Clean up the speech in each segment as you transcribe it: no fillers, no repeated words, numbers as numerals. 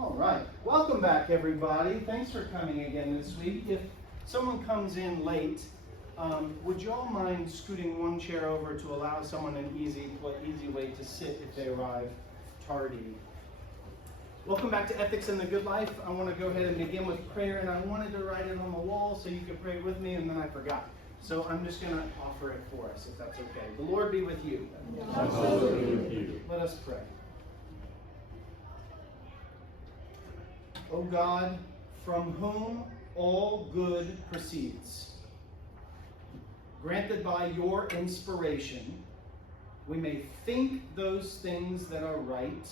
All right, welcome back everybody. Thanks for coming again this week. If someone comes in late, would you all mind scooting one chair over to allow someone an easy way to sit if they arrive tardy? Welcome back to Ethics and the Good Life. I want to go ahead and begin with prayer, and I wanted to write it on the wall so you could pray with me, and then I forgot. So I'm just going to offer it for us, if that's okay. The Lord be with you. Also with you. Let us pray. O God, from whom all good proceeds, grant that by your inspiration we may think those things that are right,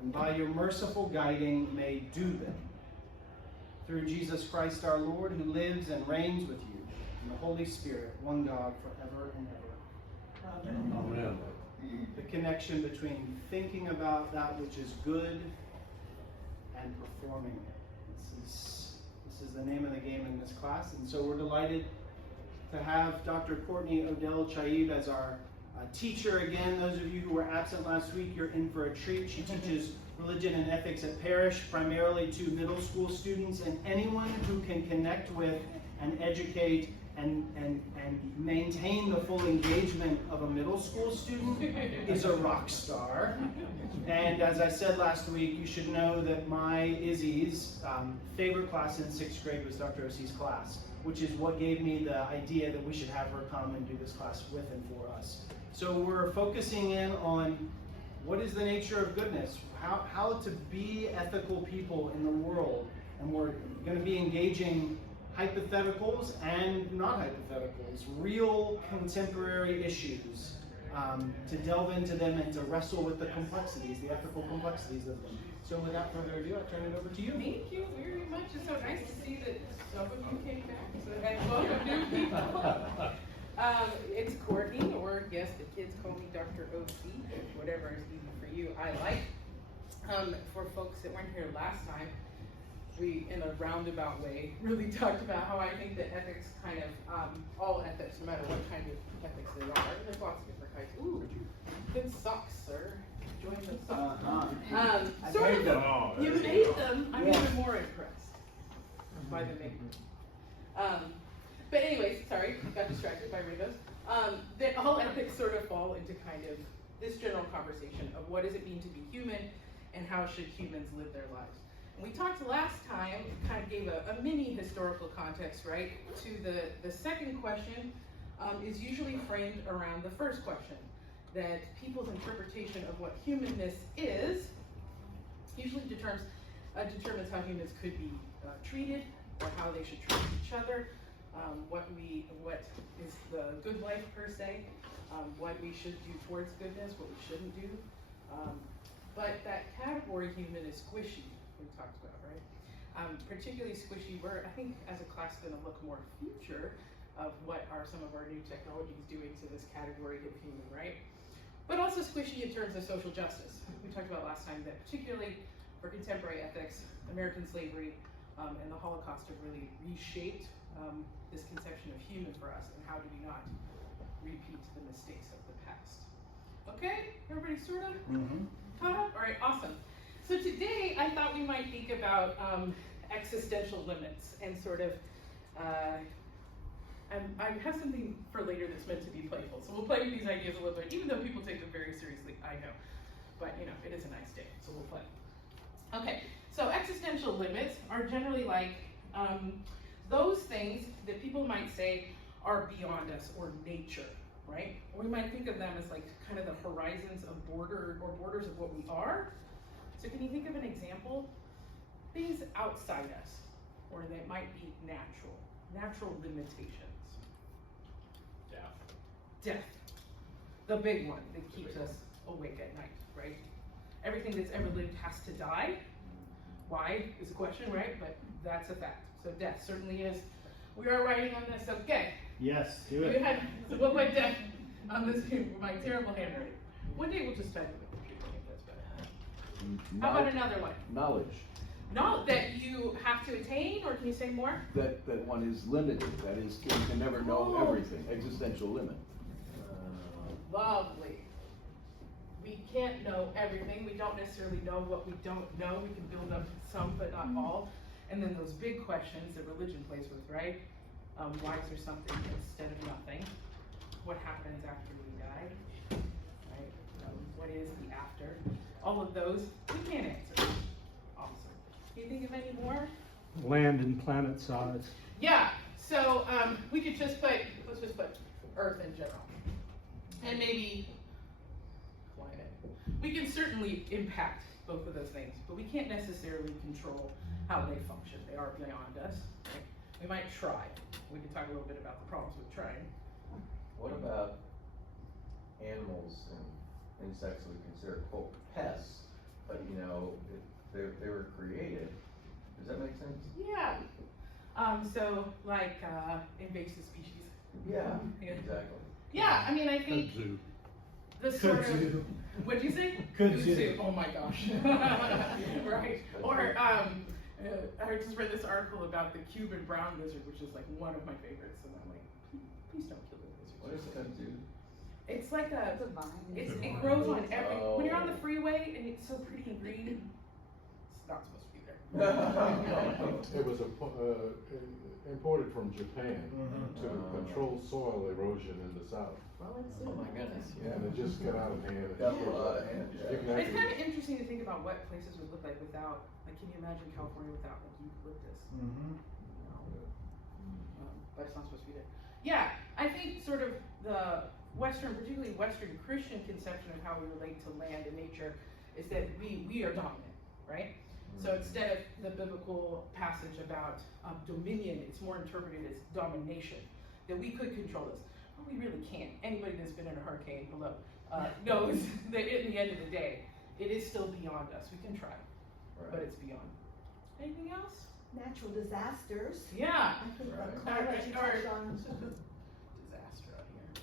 and by your merciful guiding may do them. Through Jesus Christ our Lord, who lives and reigns with you in the Holy Spirit, one God, forever and ever. Amen. Amen. The connection between thinking about that which is good and performing it. This is the name of the game in this class, and so we're delighted to have Dr. Courtney O'Dell-Chaib as our teacher again. Those of you who were absent last week, you're in for a treat. She teaches religion and ethics at Parish, primarily to middle school students, and anyone who can connect with and educate and maintain the full engagement of a middle school student is a rock star. And as I said last week, you should know that my Izzy's favorite class in 6th grade was Dr. O.C.'s class, which is what gave me the idea that we should have her come and do this class with and for us. So we're focusing in on what is the nature of goodness, how to be ethical people in the world, and we're going to be engaging hypotheticals and not hypotheticals, real contemporary issues, to delve into them and to wrestle with the complexities, the ethical complexities of them. So without further ado, I turn it over to you. Thank you very much. It's so nice to see that some of you came back. So and welcome new people. It's Courtney, or yes, the kids call me Dr. O.C., whatever is easy for you, I like. For folks that weren't here last time, we, in a roundabout way, really talked about how I think that ethics kind of, all ethics, no matter what kind of ethics they are, there's lots of different kinds. Ooh, good socks, sir. Join the socks. Sort of, you made them. I'm even more impressed by the maker. But anyways, sorry, got distracted by rainbows. That all ethics sort of fall into kind of this general conversation of what does it mean to be human and how should humans live their lives. And we talked last time, kind of gave a mini historical context, right, to the second question is usually framed around the first question, that people's interpretation of what humanness is usually determines how humans could be treated or how they should treat each other. What is the good life per se, what we should do towards goodness, what we shouldn't do. But that category human is squishy, we talked about, right? Particularly squishy, we're, I think, as a class going to look more future of what are some of our new technologies doing to this category of human, right? But also squishy in terms of social justice. We talked about last time that particularly for contemporary ethics, American slavery and the Holocaust have really reshaped this conception of human for us, and how do we not repeat the mistakes of the past. Okay, everybody sort of caught up? All right, awesome. So today I thought we might think about existential limits and sort of, I have something for later that's meant to be playful. So we'll play with these ideas a little bit, even though people take them very seriously, I know. But you know, it is a nice day, so we'll play. Okay, so existential limits are generally like those things that people might say are beyond us or nature, right? Or we might think of them as like kind of the horizons of borders of what we are. So can you think of an example? Things outside us, or they might be natural limitations. Death. The big one that keeps us awake at night, right? Everything that's ever lived has to die. Why is a question, right? But that's a fact. So death certainly is. We are writing on this, okay. Yes, do it. What about death on this with my terrible handwriting? One day we'll just type it with the computer. I think that's better. How about another one? Knowledge. No, that you have to attain, or can you say more? That one is limited. That is, you can never know everything. Existential limit. Lovely. We we can't know everything. We don't necessarily know what we don't know. We can build up some, but not all. And then those big questions that religion plays with, right? Why is there something instead of nothing? What happens after we die? Right? What is the after? All of those, we can't answer. Awesome. Can you think of any more? Land and planet size. Yeah, so we could just put, let's just put Earth in general. And maybe climate. We can certainly impact both of those things, but we can't necessarily control how they function. They are beyond us. Right? We might try. We can talk a little bit about the problems with trying. What about animals and insects we consider, quote, pests, but you know, they were created? Does that make sense? Yeah. So like invasive species. Yeah, Yeah. exactly. Yeah, I mean, I think Kudzu. the sort of, what'd you say? Kudzu. Oh my gosh. Right. Or I just read this article about the Cuban brown lizard, which is like one of my favorites, and I'm like, please don't kill the lizards. What is kudzu? It's like a, It's a vine. it grows on every, when you're on the Oh. freeway and it's so pretty and green, it's not supposed to be there. It was imported from Japan Mhm. to control soil erosion in the south. Well, it's Oh my goodness, yeah. And it just got out of hand. Got a lot of hand, yeah. You can It's actually- kind of interesting to think about what places would look like without, like, can you imagine California without like eucalyptus? Mm-hmm. But it's not supposed to be there. Yeah, I think sort of the Western, particularly Western Christian conception of how we relate to land and nature is that we are dominant, right? So instead of the biblical passage about dominion, it's more interpreted as domination, that we could control this. Well, we really can't. Anybody that's been in a hurricane, hello, knows that in the end of the day, it is still beyond us. We can try, but Right. it's beyond. Anything else? natural disasters. Yeah. I think Right. ecology touched on. Disaster out here.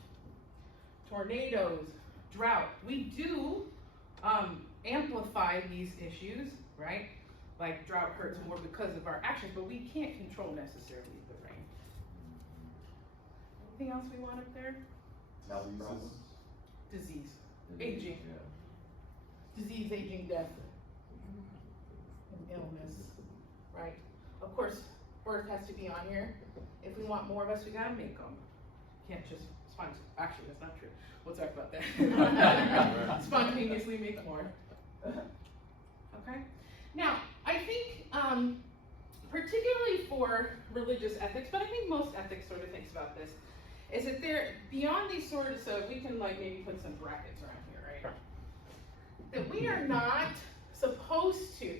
Tornadoes, drought. We do amplify these issues, right? Like drought hurts more because of our actions, but we can't control necessarily the rain. Anything else we want up there? Health problems? Disease, Disease, Aging. yeah. disease, aging, death, and illness, right? Of course, birth has to be on here. If we want more of us, we gotta make them. Can't just actually, that's not true. We'll talk about that. Spontaneously make more. Okay? Now, I think, particularly for religious ethics, but I think most ethics sort of thinks about this, is that they're beyond these sort of, so we can like maybe put some brackets around here, right? That we are not supposed to,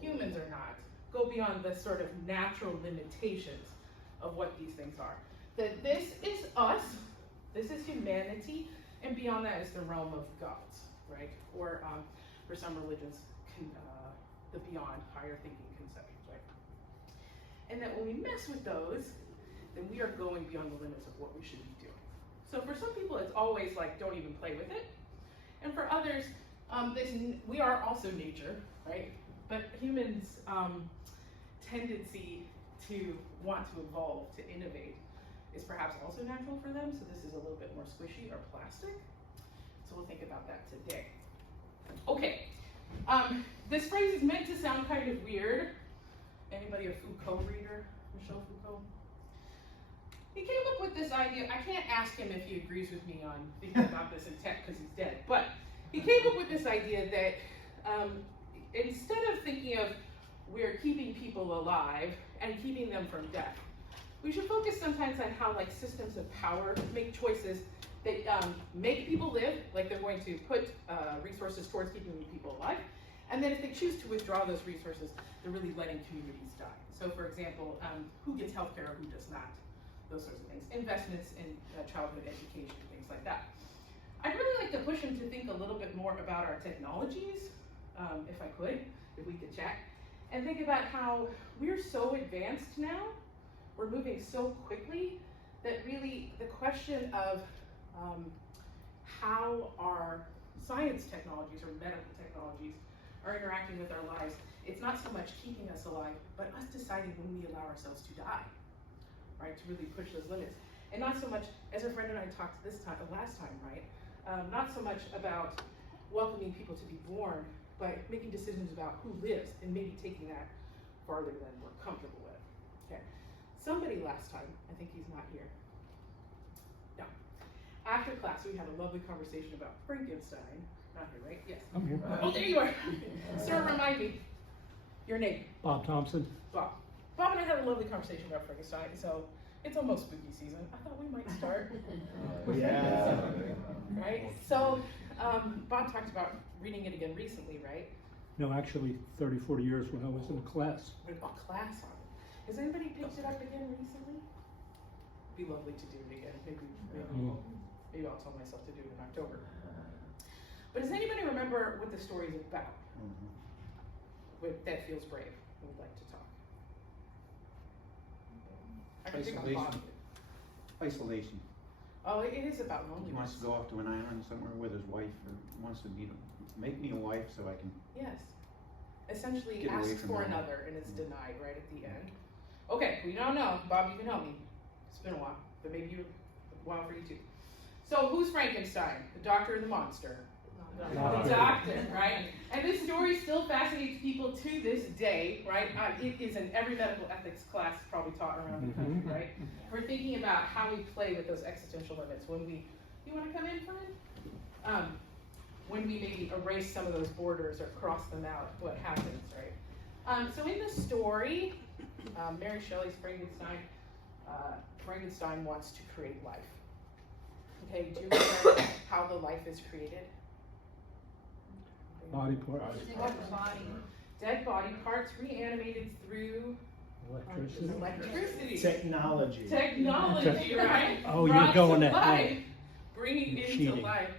humans are not, go beyond the sort of natural limitations of what these things are. That this is us, this is humanity, and beyond that is the realm of gods, right? Or for some religions, the beyond, higher thinking conceptions, right? And that when we mess with those, then we are going beyond the limits of what we should be doing. So for some people, it's always like, don't even play with it. And for others, we are also nature, right? But humans' tendency to want to evolve, to innovate, is perhaps also natural for them. So this is a little bit more squishy or plastic. So we'll think about that today. Okay, this phrase is meant to sound kind of weird. Anybody a Foucault reader? Michel Foucault? He came up with this idea. I can't ask him if he agrees with me on thinking about this in tech because he's dead. But he came up with this idea that instead of thinking of we're keeping people alive and keeping them from death, we should focus sometimes on how like systems of power make choices that make people live, like they're going to put resources towards keeping people alive. And then if they choose to withdraw those resources, they're really letting communities die. So for example, who gets healthcare or who does not? Those sorts of things. Investments in childhood education, things like that. I'd really like to push him to think a little bit more about our technologies, if I could, if we could chat, and think about how we're so advanced now, we're moving so quickly, that really the question of how our science technologies or medical technologies are interacting with our lives, it's not so much keeping us alive, but us deciding when we allow ourselves to die, right? To really push those limits. And not so much, as our friend and I talked last time, right? Not so much about welcoming people to be born, but making decisions about who lives and maybe taking that farther than we're comfortable with. Okay. Somebody last time, I think he's not here. No. After class, we had a lovely conversation about Frankenstein. Not here, right? Yes. I'm here. Oh, there you are. Sir, remind me. Your name. Bob Thompson. Bob. Bob and I had a lovely conversation about Frankenstein, so it's almost spooky season. I thought we might start. Yeah. Right? So, Bob talked about reading it again recently, right? No, actually 30, 40 years when I was in class. With a class on it. Has anybody picked it up again recently? Be lovely to do it again. Maybe I'll tell myself to do it in October. But does anybody remember what the story is about? That feels brave and would like to talk. I can pick on Bob. Isolation. Oh, it is about loneliness. He wants to go off to an island somewhere with his wife, or wants to make me a wife so I can. Yes. Essentially Get away asks from for home. another and is denied right at the end. Okay, we don't know. Bob, you can help me. It's been a while, but maybe a while for you too. So who's Frankenstein? The doctor or the monster? The doctor, right? And this story still fascinates people to this day, right? It is in every medical ethics class probably taught around the country, right? We're thinking about how we play with those existential limits when we, you want to come in, friend? When we maybe erase some of those borders or cross them out, what happens, right? So in the story, Mary Shelley's Frankenstein, Frankenstein wants to create life. Okay, do you remember how the life is created? Body parts. Dead body parts reanimated through electricity. Technology. Technology, right? Oh, Brought you're going to ahead. life, bringing You're into cheating. life.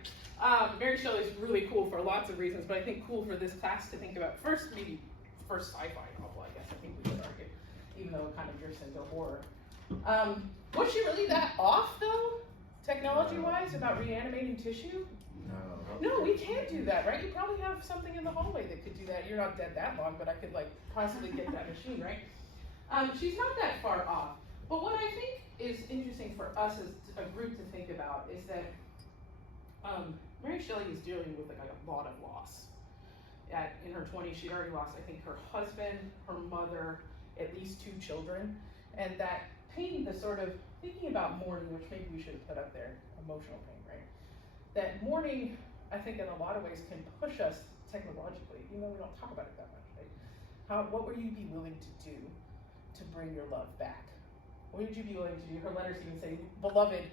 Mary Shelley is really cool for lots of reasons, but I think cool for this class to think about. First, maybe first sci-fi novel, I guess I think we should argue, even though it kind of drifts into horror. Was she really that off though, technology-wise, about reanimating tissue? No, we can't do that, right? You probably have something in the hallway that could do that. You're not dead that long, but I could like possibly get that machine, right? She's not that far off. But what I think is interesting for us as a group to think about is that Mary Shelley is dealing with like a lot of loss. In her 20s, she'd already lost, I think, her husband, her mother, at least 2 children, and that pain, the sort of thinking about mourning, which maybe we should have put up there, emotional pain, right? That mourning, I think, in a lot of ways can push us technologically, even though we don't talk about it that much, right? What would you be willing to do to bring your love back? What would you be willing to do? Her letters even say, "Beloved,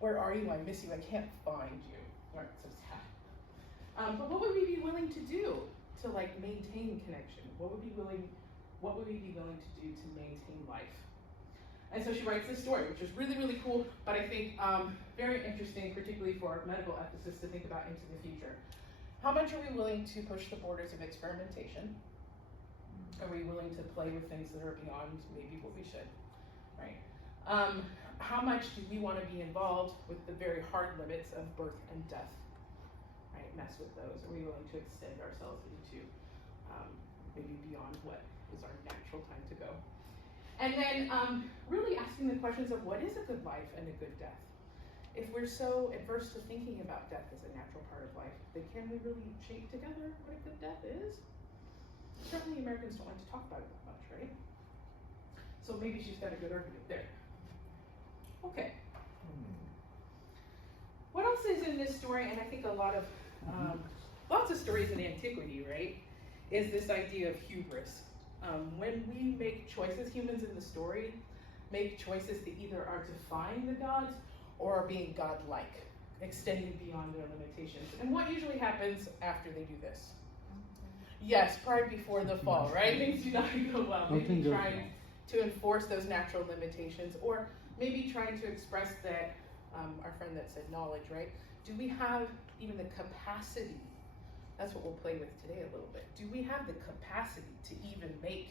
where are you? I miss you. I can't find you." Right, so sad. But what would we be willing to do to like maintain connection? What would we be willing to do to maintain life? And so she writes this story, which is really, really cool, but I think very interesting, particularly for medical ethicists to think about into the future. How much are we willing to push the borders of experimentation? Are we willing to play with things that are beyond maybe what we should, right? How much do we want to be involved with the very hard limits of birth and death, right? Mess with those. Are we willing to extend ourselves into maybe beyond what is our natural time to go? And then really asking the questions of what is a good life and a good death? If we're so adverse to thinking about death as a natural part of life, then can we really shape together what a good death is? Certainly Americans don't like to talk about it that much, right? So maybe she's got a good argument there. Okay. What else is in this story, and I think a lot of, lots of stories in antiquity, right, is this idea of hubris. When we make choices, humans in the story make choices that either are defying the gods or are being godlike, extending beyond their limitations. And what usually happens after they do this? Yes, pride before the fall, right? Things do not go well. Maybe trying to enforce those natural limitations, or maybe trying to express that, our friend that said knowledge, right? Do we have even the capacity? That's what we'll play with today a little bit. Do we have the capacity to even make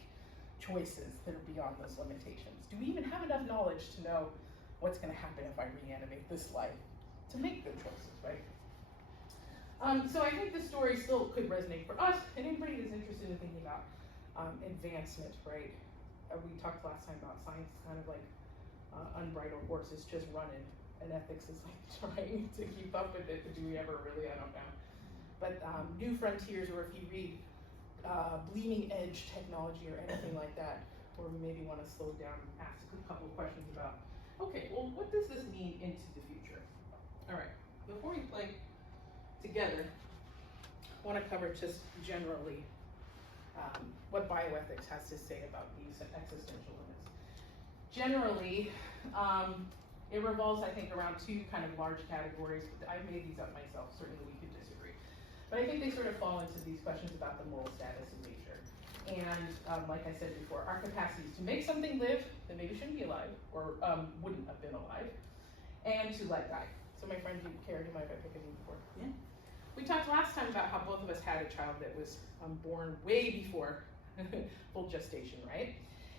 choices that are beyond those limitations? Do we even have enough knowledge to know what's going to happen if I reanimate this life to make good choices, right? So I think the story still could resonate for us, and anybody who's interested in thinking about advancement, right? We talked last time about science is kind of like unbridled horses just running, and ethics is like trying to keep up with it, but do we ever really? I don't know. but New Frontiers, or if you read Bleeding Edge Technology or anything like that, or maybe want to slow down and ask a couple of questions about, okay, well, what does this mean into the future? All right, before we play together, I want to cover just generally what bioethics has to say about these existential limits. Generally, it revolves, I think, around two kind of large categories. I made these up myself, certainly we could disagree. But I think they sort of fall into these questions about the moral status of nature. And like I said before, our capacities to make something live that maybe shouldn't be alive, or wouldn't have been alive, and to let die. So my friend Karen, you might have picked me before. Yeah. We talked last time about how both of us had a child that was born way before full gestation, right?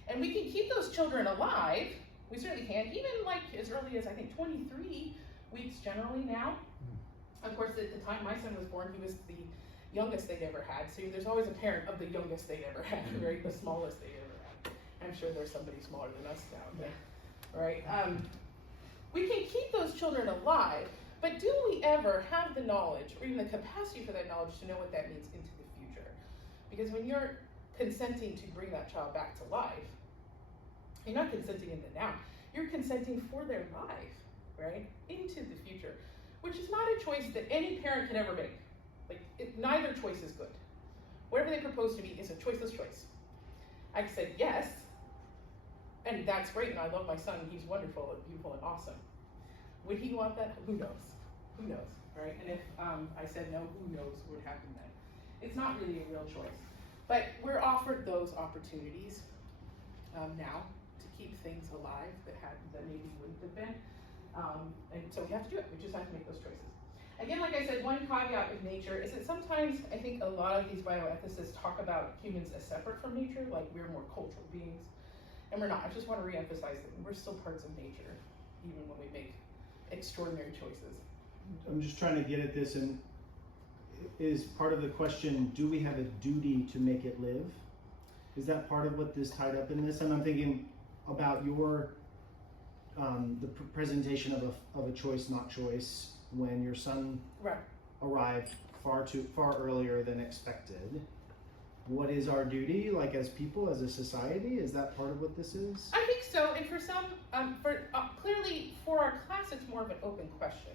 And we can keep those children alive. We certainly can, even like as early as I think 23 weeks generally now. Of course, at the time my son was born, he was the youngest they'd ever had. So there's always a parent of the youngest they'd ever had, right? The smallest they ever had. I'm sure there's somebody smaller than us now, but, right? We can keep those children alive, but do we ever have the knowledge, or even the capacity for that knowledge to know what that means into the future? Because when you're consenting to bring that child back to life, you're not consenting in the now, you're consenting for their life, right? Into the future, which is not a choice that any parent can ever make. Like, neither choice is good. Whatever they propose to me is a choiceless choice. I said yes, and that's great, and I love my son, he's wonderful and beautiful and awesome. Would he want that? Who knows? Who knows, right? And if I said no, who knows what would happen then? It's not really a real choice. But we're offered those opportunities now to keep things alive that maybe wouldn't have been. And so we have to do it. We just have to make those choices. Again, like I said, one caveat with nature is that sometimes I think a lot of these bioethicists talk about humans as separate from nature, like we're more cultural beings. And we're not. I just want to reemphasize that we're still parts of nature, even when we make extraordinary choices. I'm just trying to get at this, and is part of the question, do we have a duty to make it live? Is that part of what is tied up in this? And I'm thinking about your the presentation of a choice, not choice, when your son arrived far earlier than expected. What is our duty, like as people, as a society? Is that part of what this is? I think so, and for some, clearly for our class, it's more of an open question.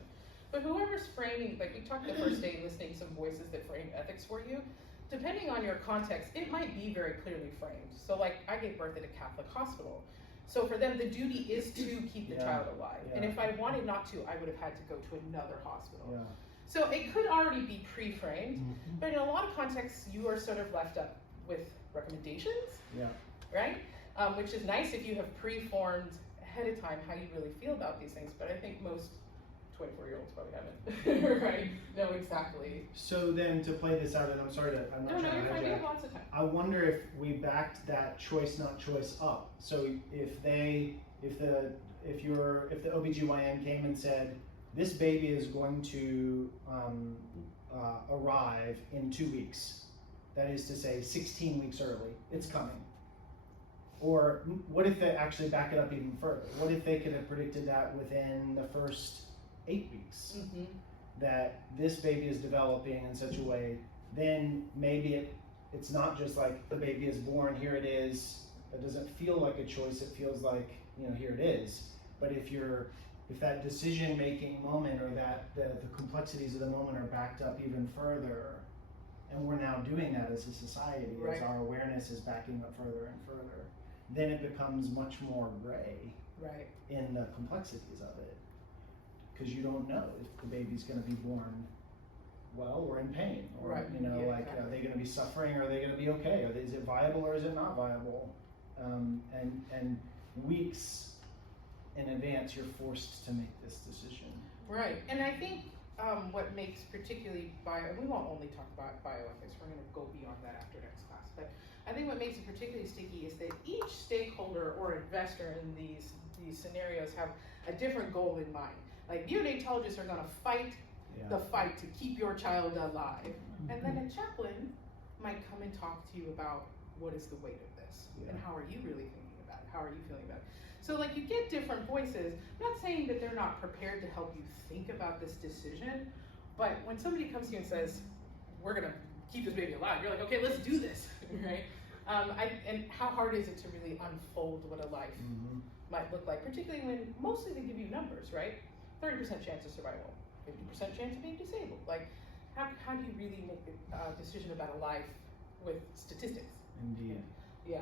But whoever's framing, like we talked the first day, listening to some voices that frame ethics for you, depending on your context, it might be very clearly framed. So like, I gave birth at a Catholic hospital. So for them, the duty is to keep the child alive. And if I wanted not to, I would have had to go to another hospital. So it could already be pre-framed, but in a lot of contexts, you are sort of left up with recommendations, right? Which is nice if you have pre-formed ahead of time how you really feel about these things, but I think most 24-year-olds probably haven't, right? Know exactly. So then to play this out, and I'm sorry I'm not trying to we have hijack. lots of time. I wonder if we backed that choice, not choice up. So if the OBGYN came and said, this baby is going to arrive in 2 weeks. That is to say, 16 weeks early. It's coming. Or what if they actually back it up even further? What if they could have predicted that within the first 8 weeks? That this baby is developing in such a way, then maybe it's not just like the baby is born, here it is. It doesn't feel like a choice. It feels like, here it is. But if that decision-making moment, or that the complexities of the moment are backed up even further, and we're now doing that as a society, as our awareness is backing up further and further, then it becomes much more gray in the complexities of it. Because you don't know if the baby's going to be born well or in pain, or are they going to be suffering, or are they going to be okay? Is it viable or is it not viable? And weeks in advance, you're forced to make this decision. Right, and I think what makes particularly we won't only talk about bioethics, we're going to go beyond that after next class, but I think what makes it particularly sticky is that each stakeholder or investor in these scenarios have a different goal in mind. Like, neonatologists are going to fight the fight to keep your child alive, and then a chaplain might come and talk to you about what is the weight of this, and how are you really thinking about it, how are you feeling about it. So like, you get different voices. I'm not saying that they're not prepared to help you think about this decision, but when somebody comes to you and says, we're gonna keep this baby alive. You're like, okay, let's do this, right? And how hard is it to really unfold what a life might look like, particularly when mostly they give you numbers, right? 30% chance of survival, 50% chance of being disabled. Like, how do you really make a decision about a life with statistics? Indeed. Yeah.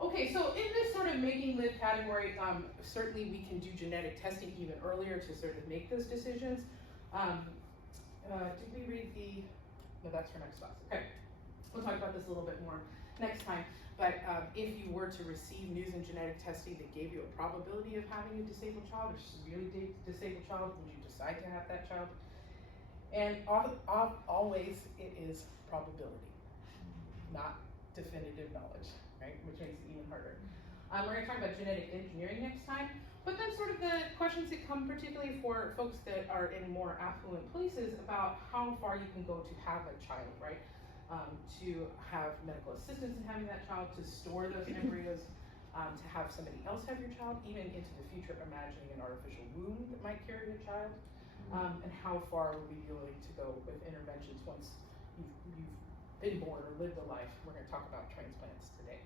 Okay, so in this sort of making live category, certainly we can do genetic testing even earlier to sort of make those decisions. Did we read the, no, that's for next class. Okay, we'll talk about this a little bit more next time. But if you were to receive news and genetic testing that gave you a probability of having a disabled child or severely disabled child, would you decide to have that child? And always it is probability, not definitive knowledge, right? Which makes it even harder. We're gonna talk about genetic engineering next time, but then sort of the questions that come particularly for folks that are in more affluent places about how far you can go to have a child, right? To have medical assistance in having that child, to store those embryos, to have somebody else have your child, even into the future, imagining an artificial womb that might carry a child, and how far would we be willing to go with interventions once you've been born or lived a life. We're going to talk about transplants today.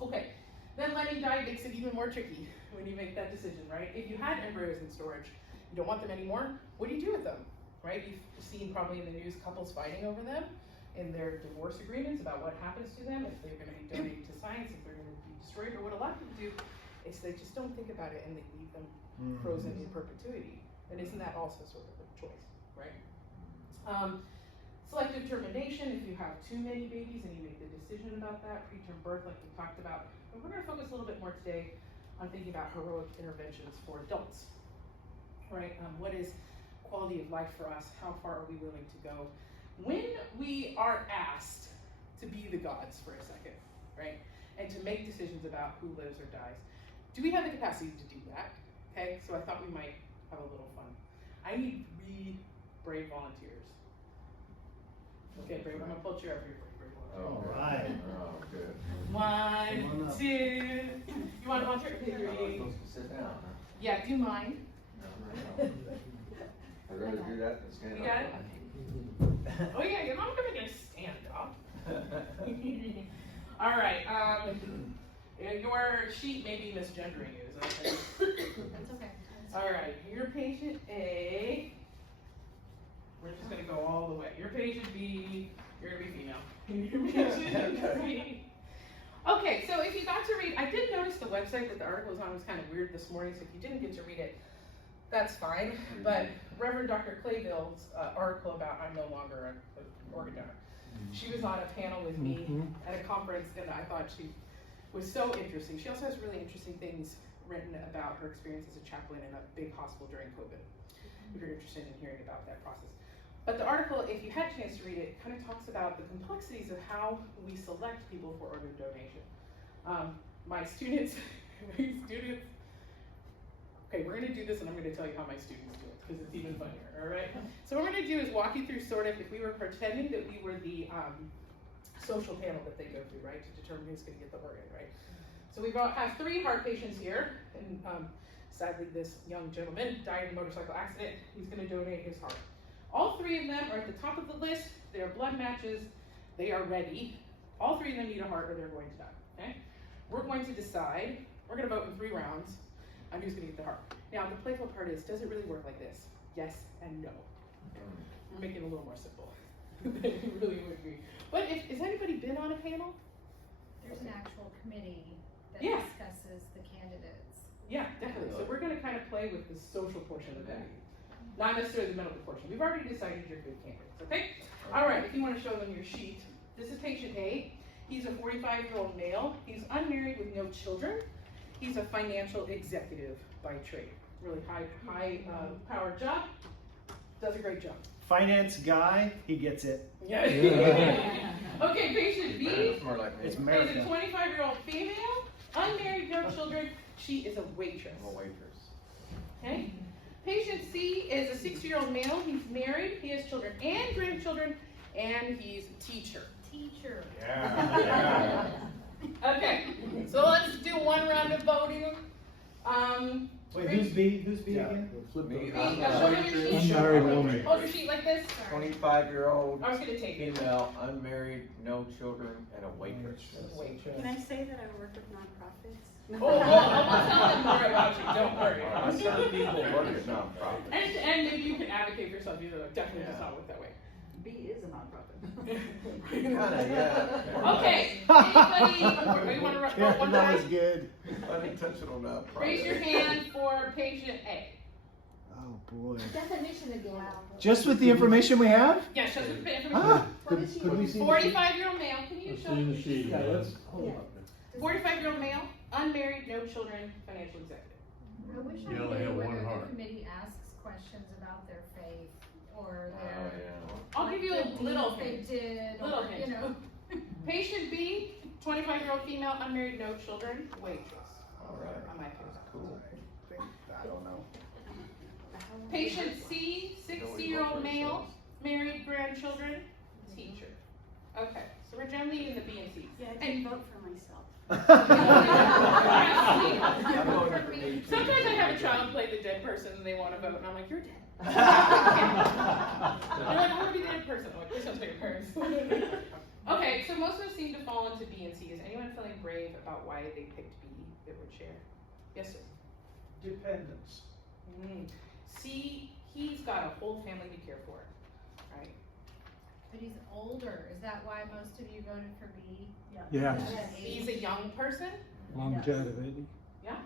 Okay, then letting die makes it even more tricky when you make that decision, right? If you had embryos in storage, you don't want them anymore, what do you do with them, right? You've seen probably in the news couples fighting over them in their divorce agreements about what happens to them, if they're going to be donated to science, if they're going to be destroyed, or what a lot of people do is they just don't think about it and they leave them frozen in perpetuity. And isn't that also sort of a choice, right? Selective termination, if you have too many babies and you make the decision about that, preterm birth like we talked about. And we're going to focus a little bit more today on thinking about heroic interventions for adults, right? What is quality of life for us? How far are we willing to go? When we are asked to be the gods for a second, right? And to make decisions about who lives or dies, do we have the capacity to do that? Okay, so I thought we might have a little fun. I need 3 brave volunteers. Okay, brave, I'm gonna pull a chair up here for you, brave volunteers. All right. Oh, good. One, up. 2. You want to volunteer? Okay, I'm 3. supposed to sit down, huh? Yeah, do mine. No. I'd rather do that than stand You up. got it? Oh yeah, you're not gonna get stand up. All right. Your sheet may be misgendering you. Is that okay? That's okay. All right. Your patient A. We're just gonna go all the way. Your patient B. You're gonna be female. Your patient C. Okay. So if you got to read, I did notice the website that the article was on was kind of weird this morning. So if you didn't get to read it, that's fine. But Reverend Dr. Clayville's article about I'm no longer an organ donor. She was on a panel with me at a conference, and I thought she was so interesting. She also has really interesting things written about her experience as a chaplain in a big hospital during COVID, if you're interested in hearing about that process. But the article, if you had a chance to read it, kind of talks about the complexities of how we select people for organ donation. My students, okay, we're gonna do this and I'm gonna tell you how my students do it, because it's even funnier, all right? So what we're gonna do is walk you through sort of, if we were pretending that we were the social panel that they go through, right, to determine who's gonna get the organ, right? So we have 3 heart patients here, and sadly this young gentleman died in a motorcycle accident. He's gonna donate his heart. All 3 of them are at the top of the list. They're blood matches. They are ready. All 3 of them need a heart or they're going to die, okay? We're going to decide, we're gonna vote in 3 rounds on who's gonna get the heart. Now the playful part is, does it really work like this? Yes and no. We're making it a little more simple than it really would be. But has anybody been on a panel? There's an actual committee that Yeah. discusses the candidates. Yeah, definitely. So we're gonna kind of play with the social portion of that. Not necessarily the medical portion. We've already decided you're good candidates, okay? All right, if you wanna show them your sheet. This is patient A. He's a 45-year-old male. He's unmarried with no children. He's a financial executive by trade. Really high powered job. Does a great job. Finance guy, he gets it. Yeah. Okay, patient B. It's more like me. It's Is a America. 25-year-old female, unmarried, no children. She is a waitress. I'm a waitress. Okay. Patient C is a 60-year-old male. He's married. He has children and grandchildren, and he's a teacher. Teacher. Okay. So let's do one round of voting. Wait, Raise Who's B? Who's B Yeah. again? Flip Me, those. I'm Now, show me your sheet. Unmarried woman. Hold your sheet like this. 25-year-old I was gonna take it. female, unmarried, no children, and a waitress. Waitress. Can I say that I work with nonprofits? Oh, we'll tell them more about you, don't worry. Some people work at nonprofits. And maybe you can advocate for yourself, you know, definitely does not work that way. B is a nonprofit. Kinda, yeah. Okay, anybody, you wanna roll one That was time? good. Unintentional nonprofit. Raise your hand for patient A. Oh boy. Definition again. Just with the information we have? Yeah, show us the information. Ah, What is she? could we see? the sheet? 45-year-old male, can you Let's show see the me? sheet. Yeah, let's hold Yeah. up. 45-year-old male, unmarried, no children, financial executive. I wish I You only knew have one whether heart. the committee asks questions about their faith or Oh, their. yeah. I'll give you a like, the little deeds hint. they did, Little or, hint. you know. Patient B, 25-year-old female, unmarried, no children, waitress. All right. On my case. Cool. I don't know. Patient C, 60-year-old male, married, grandchildren, teacher. Okay, so we're generally in the B and C's. Yeah, I And can vote for myself. I'm voting for me too. sometimes I have a child play the dead person and they want to vote, and I'm like, you're dead. They're like, I want to be the dead person. I'm like, please don't take your parents. Okay, so most of us seem to fall into B and C. Is anyone feeling brave about why they picked B that would share? Yes, sir. Dependence. C, he's got a whole family to care for, right? But he's older, is that why most of you voted for B? Yeah, He's a young person. longevity. Yeah.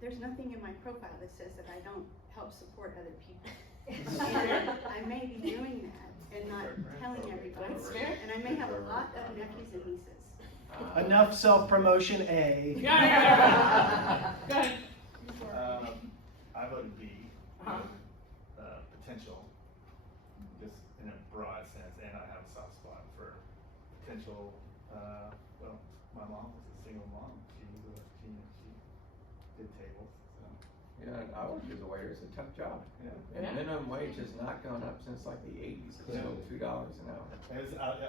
There's nothing in my profile that says that I don't help support other people. And I may be doing that and not telling everybody. That's fair. And I may have a lot of nephews and nieces. Enough self-promotion, A. Yeah. Go ahead. I voted B, Uh-huh. potential, just in a broad sense, and I have a soft spot for potential, well, my mom was a single mom, she did tables, so, Yeah, I worked as a waiter, it's a tough job. yeah. And Yeah. minimum wage has not gone up since like the 80s, it's still $2 an hour.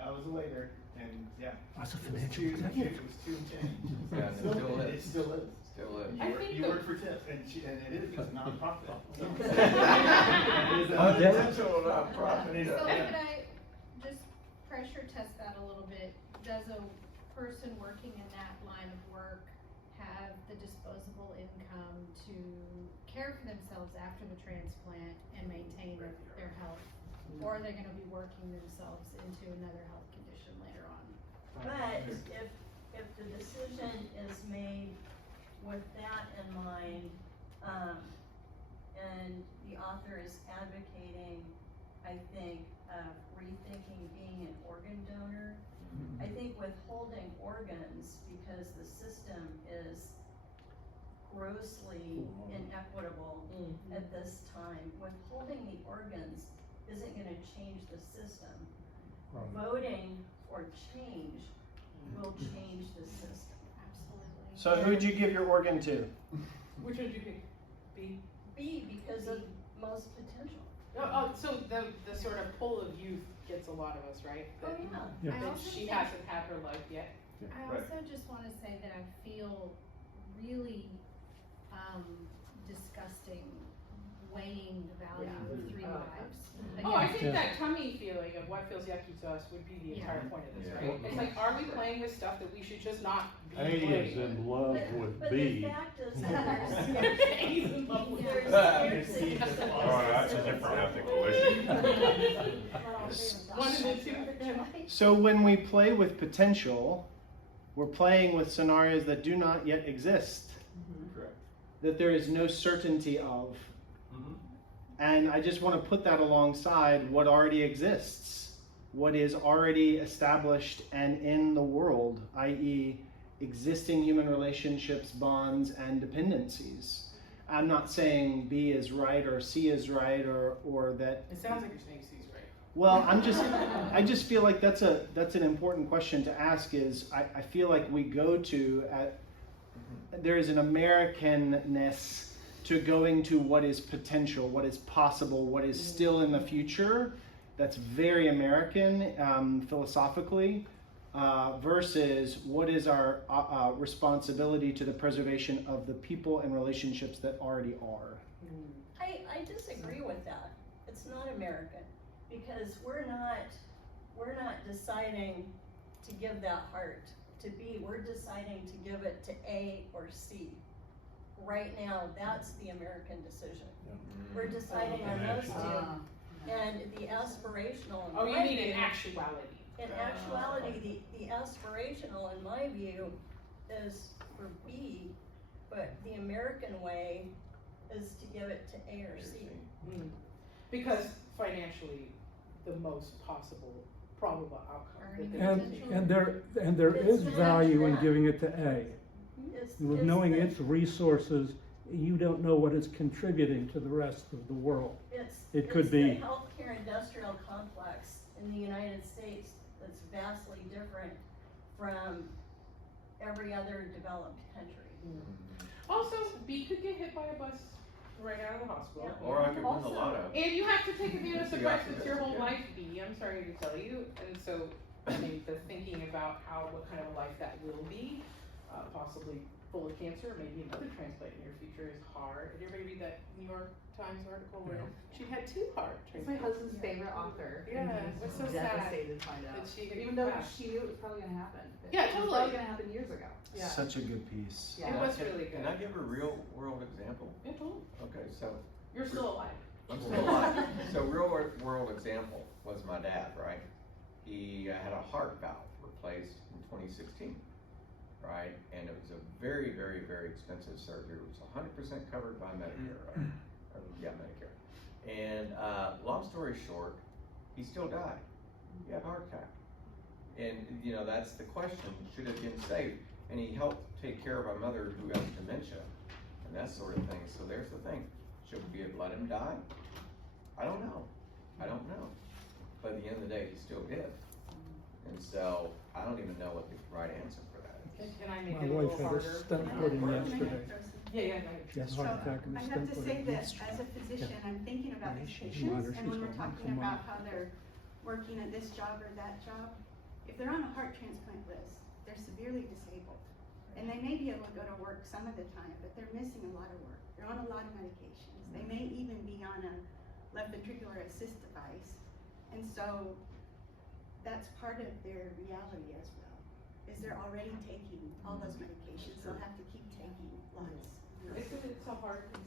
I was a waiter, and yeah. That's a it was financial two- executive. It was two and change. Yeah, and it still It is. still is. Still is. I think You the- work for tips, and it is, it's a nonprofit. So. It is a- Unintentional nonprofit. It is- So yeah. could I just pressure test that a little bit? Does a person working in that line of work have the disposable income to care for themselves after the transplant and maintain their health? Or are they gonna be working themselves into another health condition later on? But if the decision is made with that in mind, and the author is advocating, I think, rethinking being an organ donor, I think withholding organs, because the system is grossly inequitable at this time, withholding the organs isn't gonna change the system. Voting for change will change the system. Absolutely. So who'd you give your organ to? Which one did you pick? B? B, because of most potential. Oh, so the sort of pull of youth gets a lot of us, right? Oh, That- yeah. Yeah. I That also she think- hasn't had her life yet. I also just wanna say that I feel really, disgusting weighing the value of 3 lives. Oh, I Again, think that tummy feeling of what feels yucky to us would be the entire point of this, Yeah. right? It's like, are we playing with stuff that we should just not be A is playing with? in love with But B. the fact is that A's in love with there's, her. there's scarcity. that's a different ethical issue. One of the two. So when we play with potential, we're playing with scenarios that do not yet exist, Correct. that there is no certainty of. Mhm. And I just want to put that alongside what already exists, what is already established and in the world, i.e. existing human relationships, bonds, and dependencies. I'm not saying B is right or C is right or that. It sounds like you're saying C's right. Well, I just feel like that's an important question to ask. Is I feel like we go to there is an Americanness to going to what is potential, what is possible, what is still in the future. That's very American philosophically. versus what is our responsibility to the preservation of the people and relationships that already are. I disagree with that. It's not American, because we're not deciding to give that heart to B, we're deciding to give it to A or C. Right now, that's the American decision. We're deciding on those two, and the aspirational. Oh, you mean in actuality? In actuality, the aspirational, in my view, is for B, but the American way is to give it to A or C. Because financially, the most possible probable outcome. And there is value in giving it to A. With knowing its resources, you don't know what it's contributing to the rest of the world. It could be the healthcare industrial complex in the United States that's vastly different from every other developed country. Also, B could get hit by a bus right out of the hospital. Yeah. Or I could win the lotto. And you have to take advantage of The rights. It's your whole optimist, life, B. I'm sorry to tell you. And so, I mean, the thinking about what kind of a life that will be, possibly full of cancer, maybe another transplant in your future is hard. Did everybody read that New York Times article where she had 2 heart It's my transplants? husband's favorite author. Yeah, and what's he's so sad devastated to find out. that she Even though passed. she knew it was probably gonna happen. Yeah, It was totally. probably gonna happen years ago. Yeah. Such a good piece. It was really good. Can I give a real world example? Yeah, totally. Okay, so You're still alive. I'm still alive. So real world example was my dad, right? He had a heart valve replaced in 2016, right? And it was a very, very, very expensive surgery. It was 100% covered by Medicare, right? Yeah, Medicare. And long story short, he still died. He had a heart attack. And you know, that's the question, should have been saved. And he helped take care of my mother who has dementia and that sort of thing. So there's the thing. Should we have let him die? I don't know. I don't know. But at the end of the day, he still did. And so I don't even know what the right answer for that is. Can I make My it a wife little had harder? a stent put in yesterday. Yeah. She had a heart attack and I a have stent to put say in that yesterday. as a physician, I'm thinking about these She's patients, minor, and when she's we're got talking some about money. how they're working at this job or that job, if they're on a heart transplant list, they're severely disabled. And they may be able to go to work some of the time, but they're missing a lot of work. They're on a lot of medications. They may even be on a left ventricular assist device. And so that's part of their reality as well, is they're already taking all those medications. They'll have to keep taking lots.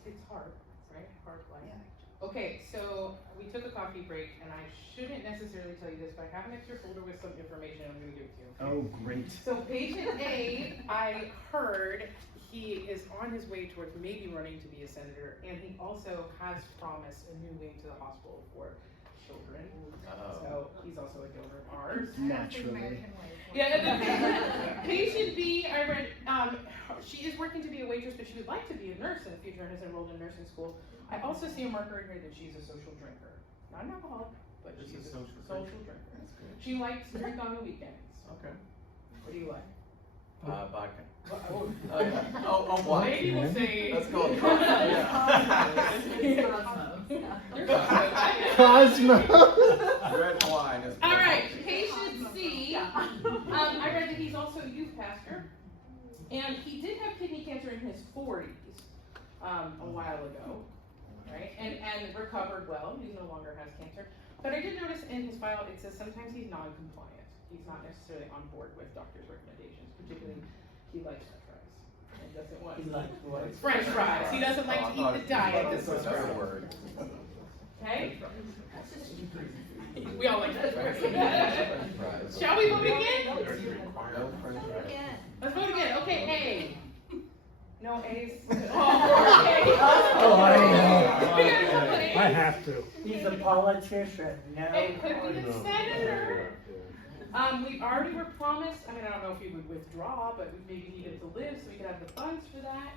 It's hard, right? Hard life. Yeah. Okay, so we took a coffee break, and I shouldn't necessarily tell you this, but I have an extra folder with some information I'm gonna give to you. Okay? Oh, great. So patient A, I heard he is on his way towards maybe running to be a senator, and he also has promised a new wing to the hospital for children. So he's also a donor of ours. Naturally. Yeah, patient B, I read, she is working to be a waitress, but she would like to be a nurse in the future and has enrolled in nursing school. I also see a marker in here that she's a social drinker. Not an alcoholic, but Just she's a a social social drinker. That's good. She likes to drink on the weekends. Okay. What do you like? Vodka. Oh, Oh, what? maybe we'll say. Let's go. Cosmo. Red wine is. All right, patient C. I read that he's also a youth pastor, and he did have kidney cancer in his 40s a while ago, right? And recovered well. He no longer has cancer. But I did notice in his file it says sometimes he's non-compliant. He's not necessarily on board with doctor's recommendations. Particularly, he likes French fries and doesn't want. He likes what? French fries. He doesn't like to eat the diet that's That's another prescribed. word. Okay. We all like French fries. Shall we vote again? No French fries. Let's vote again. Okay, A. No A's. Oh, I know. We got a couple A's. I have to. He's a politician, no. It could be the senator. We already were promised, I mean, I don't know if he would withdraw, but we maybe needed to live so we could have the funds for that.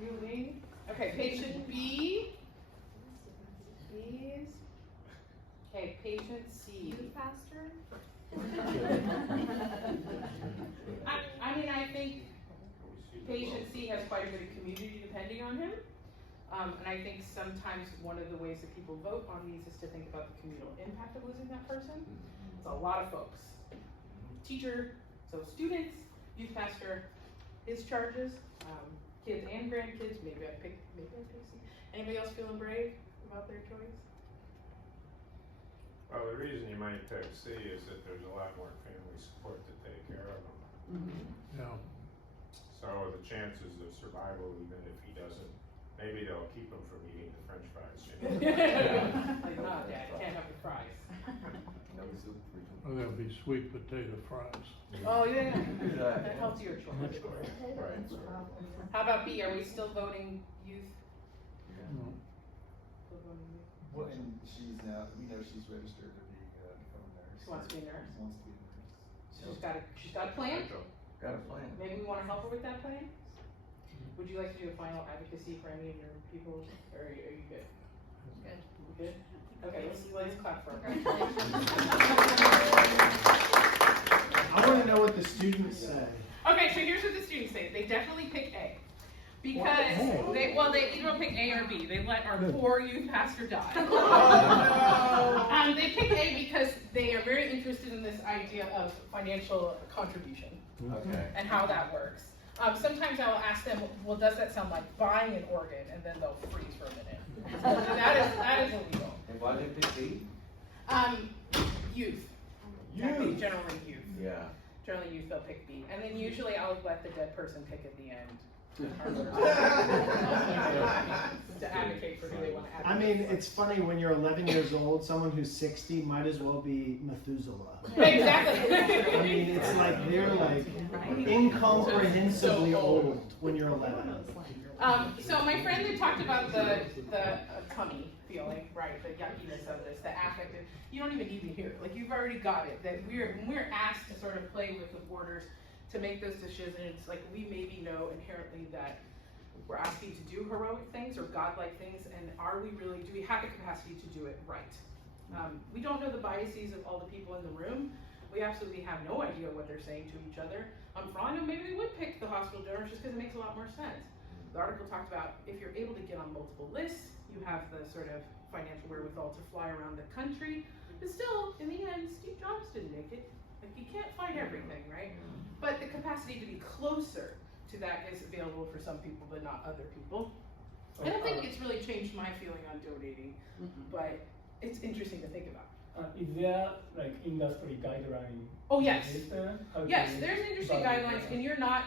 New wing. Okay, patient B. Please. Okay, patient C. Youth pastor? I mean, I think patient C has quite a bit of community depending on him. And I think sometimes one of the ways that people vote on these is to think about the communal impact of losing that person. It's a lot of folks. teacher, so students, youth pastor, his charges, kids and grandkids, maybe I pick C. Anybody else feeling brave about their choice? Well, the reason you might pick C is that there's a lot more family support to take care of them. Yeah. So the chances of survival, even if he doesn't, maybe they'll keep him from eating the French fries. You know? Like, no, Dad, can't have the fries. No soup for you. Or there'll be sweet potato fries. Oh, yeah, that. that helps your choice. Right. How about B, are we still voting youth? No. Still voting youth? Well, and she's now, we know she's registered to become a nurse. She wants to be a nurse? She wants to be a nurse. She's got a plan? Got a plan. Maybe we wanna help her with that plan? Would you like to do a final advocacy for any of your people, or are you good? Good. You good? Okay, let's clap for her. I wanna know what the students say. Okay, so here's what the students say. They definitely pick A. Because A? they either will pick A or B. They let our poor youth pastor die. They pick A because they are very interested in this idea of financial contribution Okay. and how that works. Sometimes I will ask them, well, does that sound like buying an organ? And then they'll freeze for a minute. that is illegal. And why did they pick B? Youth. I think generally youth. Yeah. Generally youth, they'll pick B. And then usually I'll let the dead person pick at the end. To advocate for who they want to advocate I mean, for. it's funny when you're 11 years old, someone who's 60 might as well be Methuselah. Exactly. I mean, it's like they're like incomprehensibly old when you're 11. So my friend had talked about the tummy feeling, right? The yuckiness of this, the affective. You don't even need to hear it. Like you've already got it. That when we're asked to sort of play with the borders, to make those decisions, like we maybe know inherently that we're asking to do heroic things or godlike things, and do we have the capacity to do it right? We don't know the biases of all the people in the room. We absolutely have no idea what they're saying to each other. For all I know, maybe they would pick the hospital donors just because it makes a lot more sense. The article talked about if you're able to get on multiple lists, you have the sort of financial wherewithal to fly around the country, but still, in the end, Steve Jobs didn't make it. Like you can't fight everything, right? But the capacity to be closer to that is available for some people, but not other people. I don't think it's really changed my feeling on donating, but it's interesting to think about. Is there like industry guideline? Oh yes, Is there? How yes. to There's industry value guidelines, that? and you're not.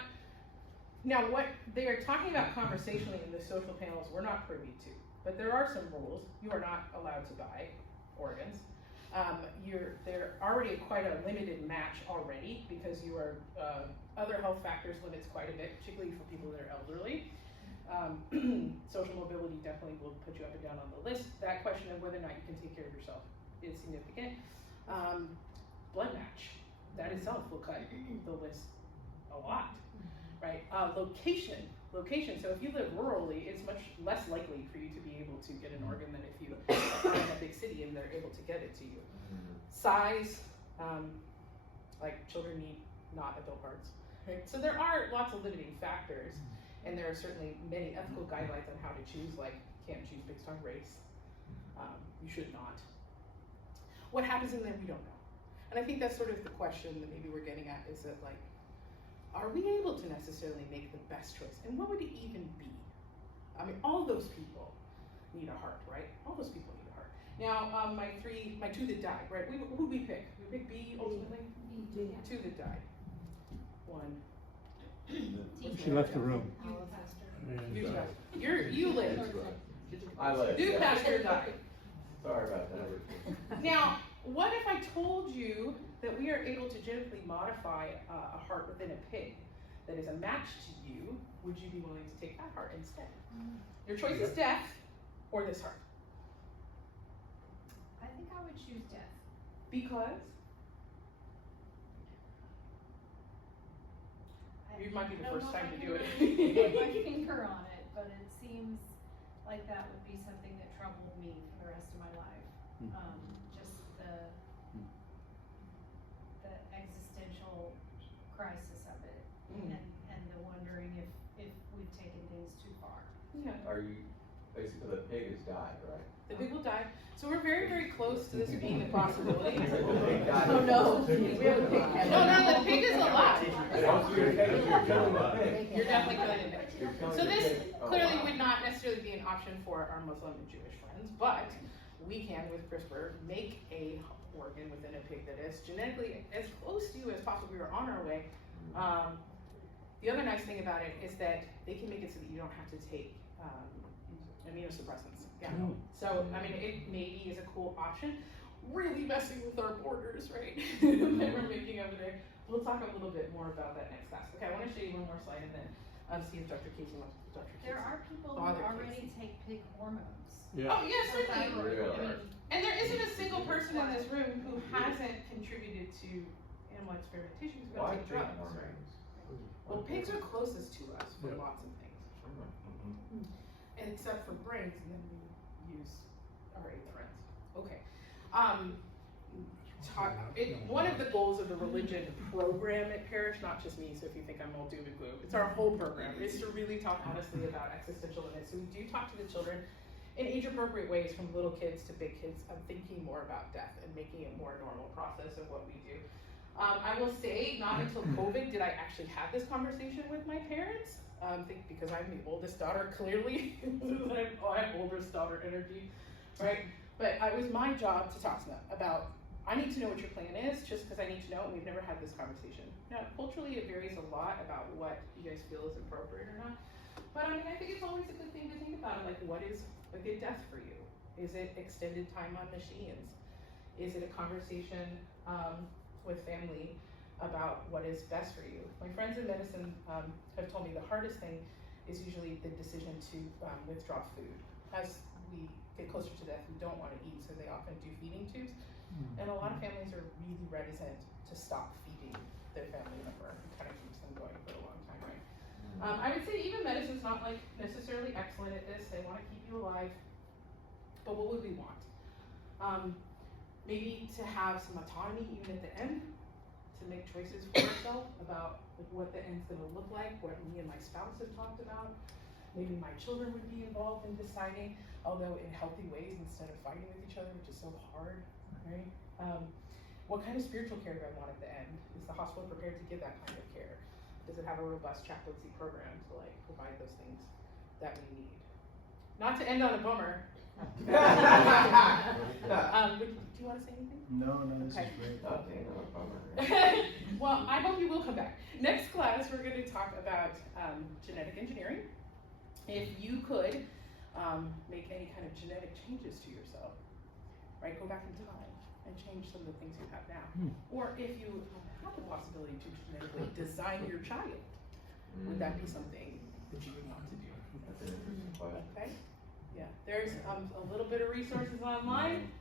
Now, what they are talking about conversationally in the social panels, we're not privy to. But there are some rules. You are not allowed to buy organs. They're already quite a limited match already because you are other health factors limits quite a bit, particularly for people that are elderly. Social mobility definitely will put you up and down on the list. That question of whether or not you can take care of yourself is significant. Blood match, that itself will cut the list a lot, right? Location. So if you live rurally, it's much less likely for you to be able to get an organ than if you are in a big city and they're able to get it to you. Size, like children need not adult hearts, right? So there are lots of limiting factors, and there are certainly many ethical guidelines on how to choose, like you can't choose based on race. You should not. What happens in there, we don't know. And I think that's sort of the question that maybe we're getting at, is that like, are we able to necessarily make the best choice? And what would it even be? I mean, all those people need a heart, right? All those people need a heart. Now, my two that died, right? Who'd we pick? We picked B ultimately? B. Two that died. One. She left the room. You lived. I lived. Youth pastor died. Sorry about that. Now, what if I told you that we are able to genetically modify a heart within a pig that is a match to you? Would you be willing to take that heart instead? Your choice is death or this heart. I think I would choose death. Because? You might be the first time to do it. Put my finger on it, but it seems like that would be something that troubled me for the rest of my life. Just the existential crisis of it, and the wondering if we've taken things too far. Yeah. Are you, basically the pig has died, right? The pig will die. So we're very, very close to this being the possibility. The pig died. Oh no, we have a pig. No, the You're definitely killing it. You're killing So the this pig. Oh, clearly wow. would not necessarily be an option for our Muslim and Jewish friends, but we can, with CRISPR, make a organ within a pig that is genetically as close to you as possible. We are on our way. The other nice thing about it is that they can make it so that you don't have to take immunosuppressants. Yeah. So, I mean, it maybe is a cool option. Really messing with our borders, right? that we're making over there. We'll talk a little bit more about that next class. Okay, I want to show you one more slide and then see if Dr. Casey wants to. Dr. Casey. There are people who Father already Casey. take pig hormones. Yeah. Oh, yes, For certainly. thyroid. Really? I mean, And there isn't a single person in this room who hasn't contributed to animal experimentation who's Why going to take pig drugs. Right? hormones? Well, pigs are closest to us for Yeah. lots of things. Mhm. And except for brains, and then we use our 8 friends. Okay. One of the goals of the religion program at Parish, not just me, so if you think I'm all doom and gloom, it's our whole program, is to really talk honestly about existential limits. So we do talk to the children in age-appropriate ways, from little kids to big kids, of thinking more about death and making it more a normal process of what we do. I will say, not until COVID did I actually have this conversation with my parents. Because I'm the oldest daughter, clearly. I have oldest daughter energy, right? But it was my job to talk to them about, I need to know what your plan is, just because I need to know, and we've never had this conversation. Now, culturally, it varies a lot about what you guys feel is appropriate or not. But I mean, I think it's always a good thing to think about, like, what is a good death for you? Is it extended time on machines? Is it a conversation with family about what is best for you? My friends in medicine have told me the hardest thing is usually the decision to withdraw food. As we get closer to death, we don't want to eat, so they often do feeding tubes. And a lot of families are really reticent to stop feeding their family member. It kind of keeps them going for a long time, right? I would say even medicine's not like necessarily excellent at this. They want to keep you alive, but what would we want? Maybe to have some autonomy even at the end, to make choices for ourselves about like, what the end's going to look like, what me and my spouse have talked about. Maybe my children would be involved in deciding, although in healthy ways instead of fighting with each other, which is so hard, right? What kind of spiritual care do I want at the end? Is the hospital prepared to give that kind of care? Does it have a robust chaplaincy program to like provide those things that we need? Not to end on a bummer. Do you want to say anything? No, this Okay. is great. Not being a bummer. Well, I hope you will come back. Next class, we're going to talk about genetic engineering. If you could make any kind of genetic changes to yourself, right? Go back in time and change some of the things you have now. Or if you have the possibility to genetically design your child, would that be something that you would want to do? That's an interesting question. Okay. Yeah, there's a little bit of resources online.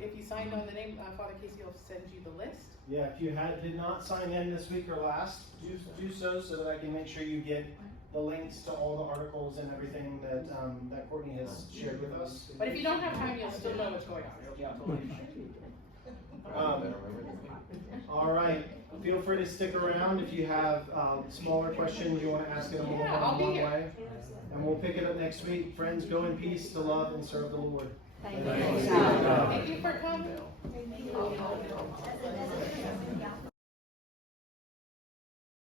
If you signed on the name, Father Casey will send you the list. Yeah, if you did not sign in this week or last, do so that I can make sure you get the links to all the articles and everything that that Courtney has shared with us. But if you don't have time, you'll still know what's going on. It'll be totally fine. All right, feel free to stick around if you have smaller questions you want to ask in a more one-on-one way. And we'll pick it up next week. Friends, go in peace to love and serve the Lord. Thank you for coming. Thank you.